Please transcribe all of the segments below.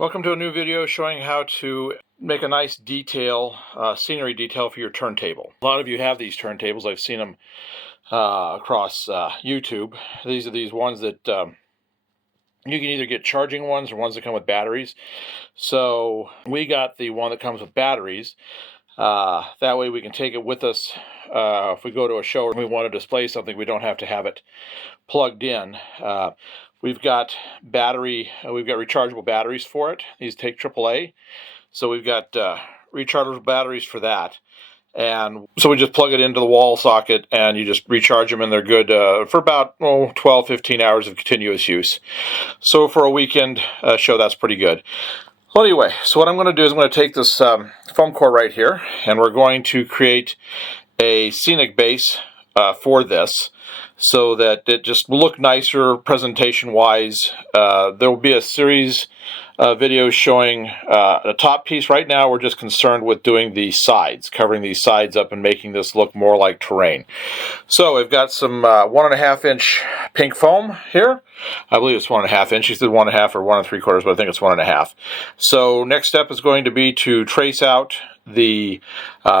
Welcome to a new video showing how to make a nice detail, scenery detail for your turntable. A lot of you have these turntables. I've seen them across YouTube. These are these ones that you can either get charging ones or ones that come with batteries. So we got the one that comes with batteries. That way we can take it with us if we go to a show and we want to display something. We don't have to have it plugged in. We've got rechargeable batteries for it. These take AAA, so we've got rechargeable batteries for that. And so we just plug it into the wall socket and you just recharge them, and they're good for about 12-15 hours of continuous use. So for a weekend show, that's pretty good. Well, anyway, so what I'm going to do is I'm going to take this foam core right here, and we're going to create a scenic base for this, so that it just will look nicer presentation-wise. There will be a series of videos showing the top piece. Right now we're just concerned with doing the sides, covering these sides up and making this look more like terrain. So we've got some 1.5 inch pink foam here. I believe it's 1.5 inches. She said 1.5 or 1 3/4, but I think it's 1.5. So next step is going to be to trace out the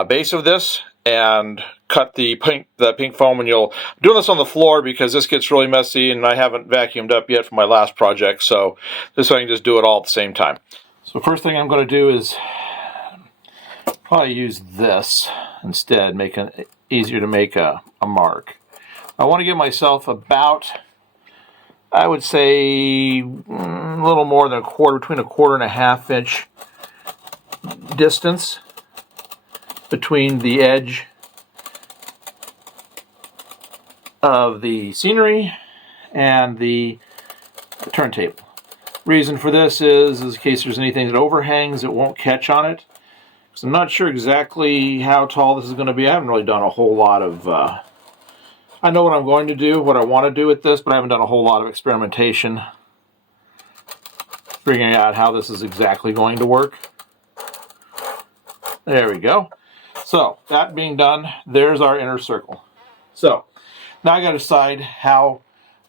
base of this and cut the pink foam, and I'm doing this on the floor because this gets really messy and I haven't vacuumed up yet for my last project, so this way I can just do it all at the same time. So first thing I'm going to do is probably use this instead, make it easier to make a mark. I want to give myself about, I would say, a little more than a quarter, between 1.25 and 1/2 inch distance between the edge of the scenery and the turntable. Reason for this is in case there's anything that overhangs, it won't catch on it. So I'm not sure exactly how tall this is going to be. I haven't really done a whole lot of I know what I'm going to do, what I want to do with this, but I haven't done a whole lot of experimentation figuring out how this is exactly going to work. There we go. So that being done, there's our inner circle. So now I got to decide how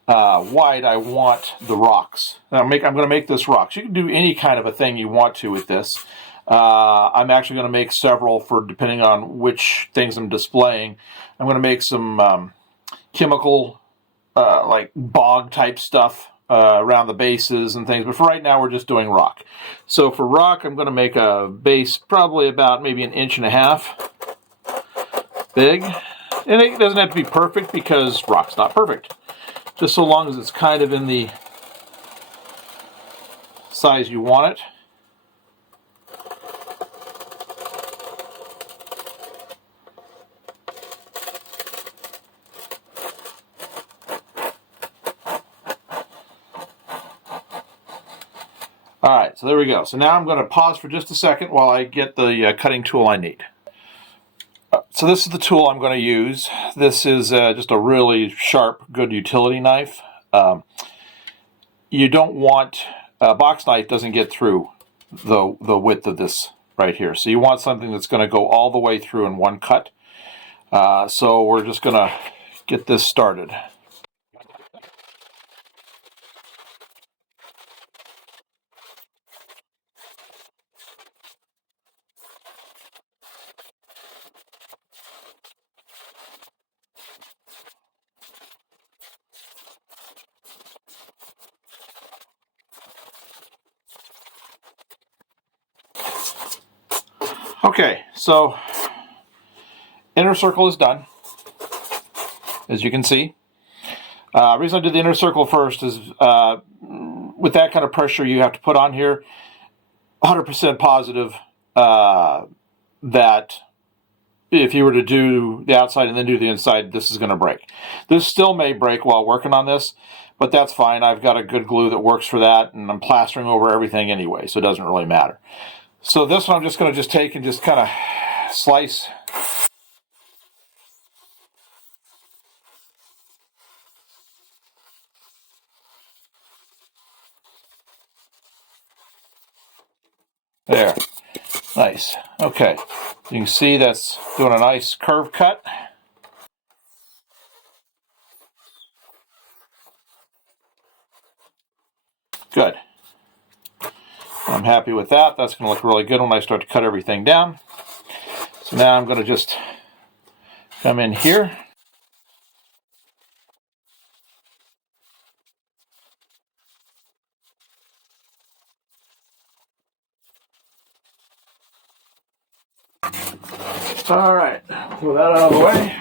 wide I want the rocks. Now I'm going to make this rocks. You can do any kind of a thing you want to with this. I'm actually going to make several for depending on which things I'm displaying. I'm going to make some chemical, like bog type stuff around the bases and things. But for right now, we're just doing rock. So for rock, I'm going to make a base probably about maybe 1.5 inches big. And it doesn't have to be perfect because rock's not perfect. Just so long as it's kind of in the size you want it. Alright, so there we go. So now I'm going to pause for just a second while I get the cutting tool I need. So this is the tool I'm going to use. This is just a really sharp, good utility knife. You don't want, a box knife doesn't get through the width of this right here. So you want something that's going to go all the way through in one cut. So we're just going to get this started. Okay, so inner circle is done, as you can see. The reason I did the inner circle first is with that kind of pressure you have to put on here, 100% positive that if you were to do the outside and then do the inside, this is going to break. This still may break while working on this, but that's fine. I've got a good glue that works for that, and I'm plastering over everything anyway, so it doesn't really matter. So this one I'm just going to take and just kind of slice. There. Nice. Okay. You can see that's doing a nice curve cut. Good. I'm happy with that. That's going to look really good when I start to cut everything down. So now I'm going to just come in here. All right, throw that out of the way.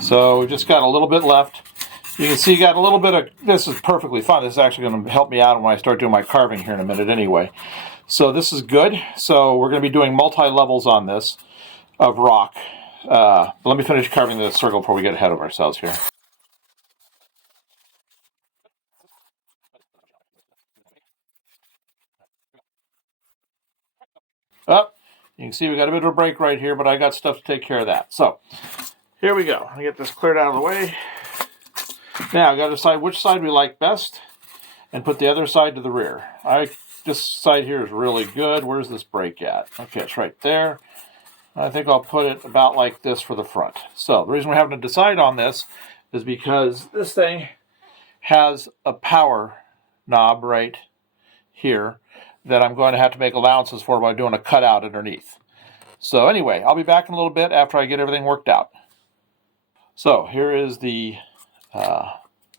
So we've just got a little bit left. You can see you got a little bit of, this is perfectly fine. This is actually going to help me out when I start doing my carving here in a minute anyway. So this is good. So we're going to be doing multi-levels on this of rock. Let me finish carving the circle before we get ahead of ourselves here. Oh, you can see we got a bit of a break right here, but I got stuff to take care of that. So here we go. I get this cleared out of the way. Now I got to decide which side we like best and put the other side to the rear. This side here is really good. Where's this break at? Okay, it's right there. I think I'll put it about like this for the front. So the reason we're having to decide on this is because this thing has a power knob right here that I'm going to have to make allowances for by doing a cutout underneath. So anyway, I'll be back in a little bit after I get everything worked out. So here is the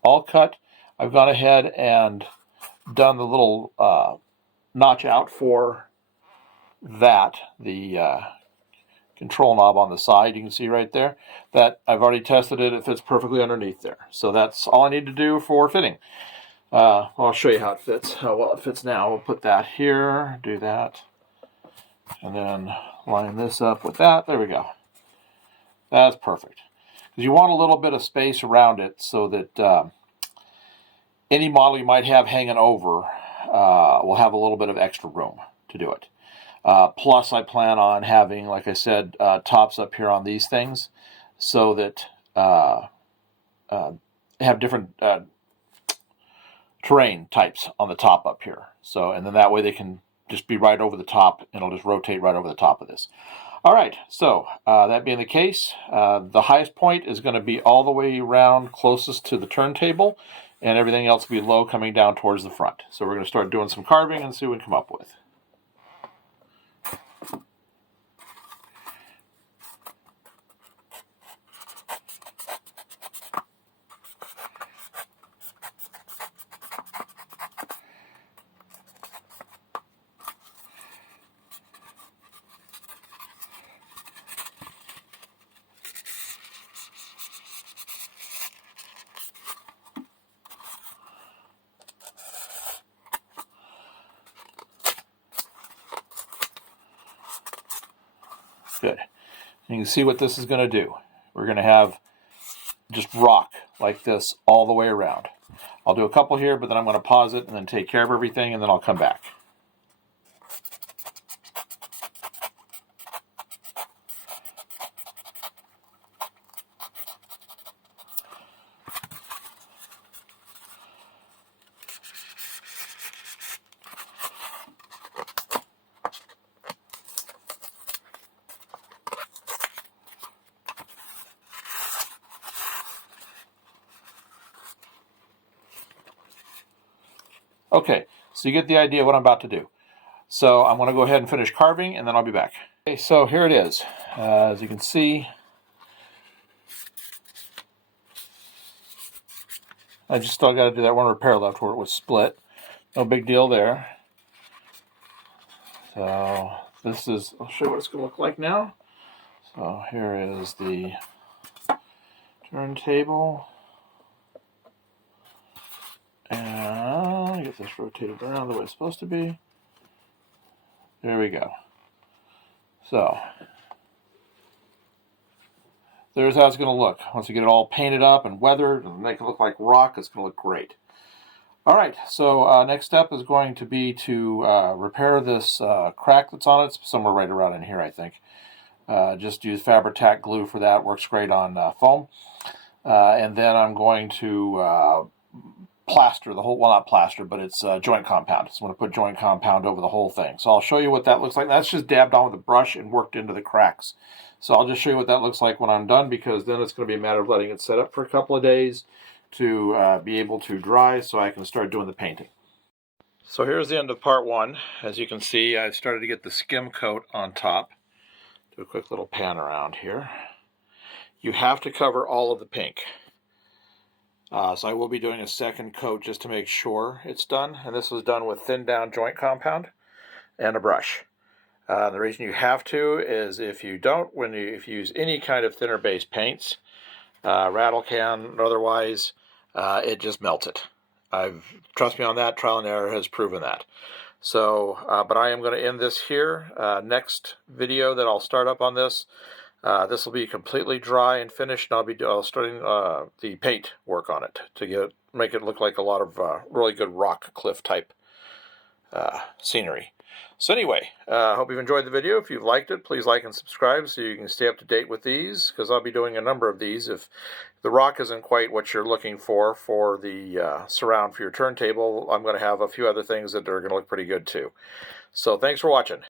all cut. I've gone ahead and done the little notch out for that, the control knob on the side. You can see right there that I've already tested it. It fits perfectly underneath there. So that's all I need to do for fitting. I'll show you how it fits, how well it fits now. We'll put that here, do that, and then line this up with that. There we go. That's perfect. Because you want a little bit of space around it so that any model you might have hanging over will have a little bit of extra room to do it. Plus, I plan on having, like I said, tops up here on these things so that have different terrain types on the top up here. So, and then that way they can just be right over the top, and it'll just rotate right over the top of this. All right, so that being the case, the highest point is going to be all the way around closest to the turntable, and everything else will be low coming down towards the front. So we're going to start doing some carving and see what we can come up with. Good. You can see what this is going to do. We're going to have just rock like this all the way around. I'll do a couple here, but then I'm going to pause it and then take care of everything, and then I'll come back. Okay, so you get the idea of what I'm about to do. So I'm going to go ahead and finish carving, and then I'll be back. Okay, so here it is. As you can see, I just still got to do that one repair left where it was split. No big deal there. So this is, I'll show you what it's going to look like now. So here is the turntable. And get this rotated around the way it's supposed to be. There we go. So there's how it's going to look. Once you get it all painted up and weathered and make it look like rock, it's going to look great. All right, so next step is going to be to repair this crack that's on it. It's somewhere right around in here, I think. Just use Fabri-Tac glue for that. Works great on foam. And then I'm going to plaster the whole, well, not plaster, but it's joint compound. So I'm going to put joint compound over the whole thing. So I'll show you what that looks like. That's just dabbed on with a brush and worked into the cracks. So I'll just show you what that looks like when I'm done, because then it's going to be a matter of letting it set up for a couple of days to be able to dry so I can start doing the painting. So here's the end of part one. As you can see, I've started to get the skim coat on top. Do a quick little pan around here. You have to cover all of the pink. So I will be doing a second coat just to make sure it's done. And this was done with thin down joint compound and a brush. The reason you have to is if you don't, if you use any kind of thinner base paints, rattle can or otherwise, it just melts it. Trust me on that, trial and error has proven that. So, but I am going to end this here. Next video that I'll start up on this, this will be completely dry and finished, and I'll be starting the paint work on it to make it look like a lot of really good rock cliff type scenery. So anyway, I hope you've enjoyed the video. If you've liked it, please like and subscribe so you can stay up to date with these, because I'll be doing a number of these. If the rock isn't quite what you're looking for the surround for your turntable, I'm going to have a few other things that are going to look pretty good too. So thanks for watching.